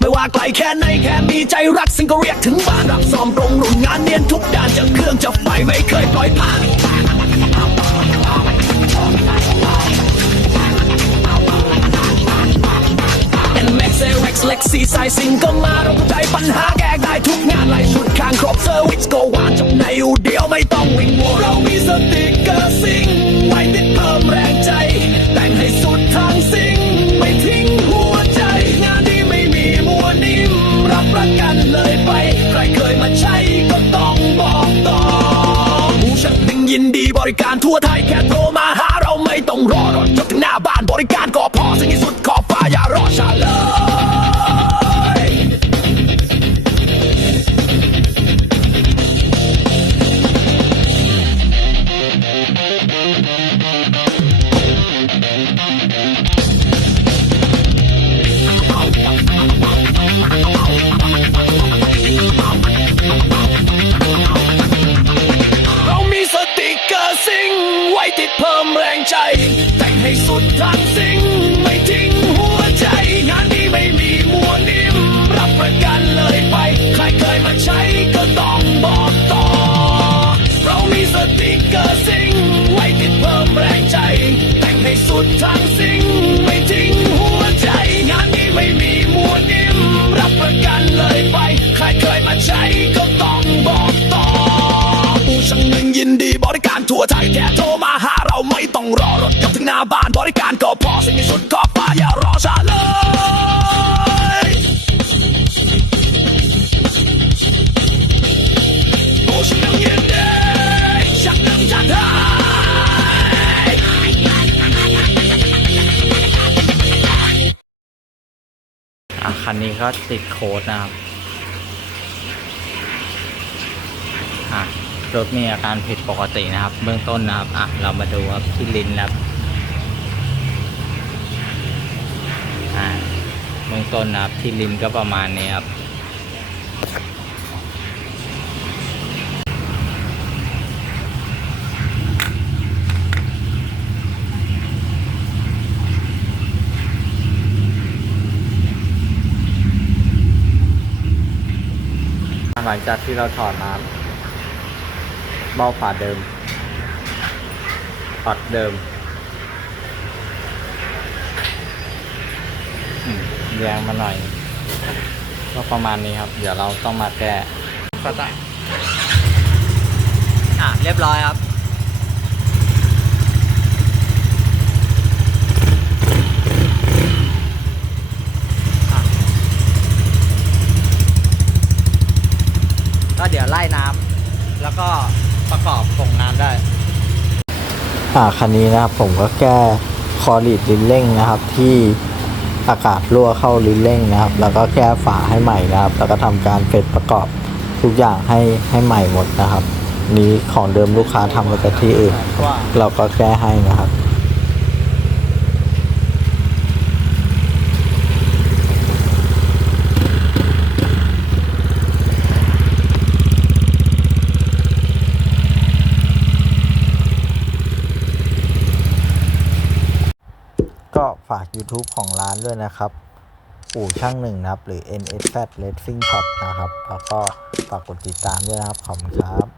ไม่ว่าไกลแค่ไหนแค่มีใจรักสิ่งก็เรียกถึงบ้านรับซ้อมตรงรุ่นงานเนียนทุกด้านจะเครื่องจะไฟไม่เคยปล่อยผ่านเซเร็กซ์เล็กซี่สายซิงก็มาเราเข้าใจปัญหาแก้ได้ทุกงานไล่ชุดข้างครบเซอร์วิสก็วางจบในอูเดียวไม่ต้องวิ่งวัวเรามีสติ ริการทั่วไทยแค่โทร เพิ่มแรงใจ แต่งให้สุดทางซิงไม่ทิ้งหัวใจ งานนี้ไม่มีมัวนิ่ม รับประกันเลยไป ใครเคยมาใช้ก็ต้องบอกต่อ เรามีสติกเกอร์ซิงไว้ติดเพิ่มแรงใจ แต่งให้สุดทางซิงไม่ทิ้งหัวใจ งานนี้ไม่มีมัวนิ่ม รับประกันเลยไป ใครเคยมาใช้ก็ต้องบอกต่อผู้ช่างหนึ่งยินดีบริการทั่วไทยแค่โทรมา ต้องรอรถกับถึงหน้าบ้านบริการก็พอสิ่งที่สุดก็ฟ้าอย่ารอช้าเลยผู้ช่างหนึ่งยินดีช่างหนึ่งจัดให้อะคันนี้ก็ติดโค้ดนะครับอะ รถมีอาการผิดปกตินะครับ เบื้องต้นนะครับอะเรามาดูครับที่ลิ้นนะครับอะเบื้องต้นนะครับที่ลิ้นก็ประมาณนี้ครับหลังจากที่เราถอดน้ำ เบ้าฝาเดิมปัดเดิมอืมแยงมาหน่อย ก็ประมาณนี้ครับ เดี๋ยวเราต้องมาแก้ก็ได้อะเรียบร้อยครับ ก็เดี๋ยวไล่น้ำแล้วก็ ประกอบส่งงานได้ อ่าคันนี้นะครับผมก็แก้คอรีดลิ้นเร่งนะครับ ที่อากาศรั่วเข้าลิ้นเร่งนะครับ แล้วก็แก้ฝาให้ใหม่นะครับ แล้วก็ทำการเฟดประกอบทุกอย่างให้ให้ใหม่หมดนะครับ นี้ของเดิมลูกค้าทำมาจากที่อื่น เราก็แก้ให้นะครับ ก็ฝาก YouTube ของร้านด้วยนะครับ อู่ช่างหนึ่งนะครับ หรือ NSZ Racing Shop นะครับ แล้วก็ฝากกดติดตามด้วยนะครับ ขอบคุณครับ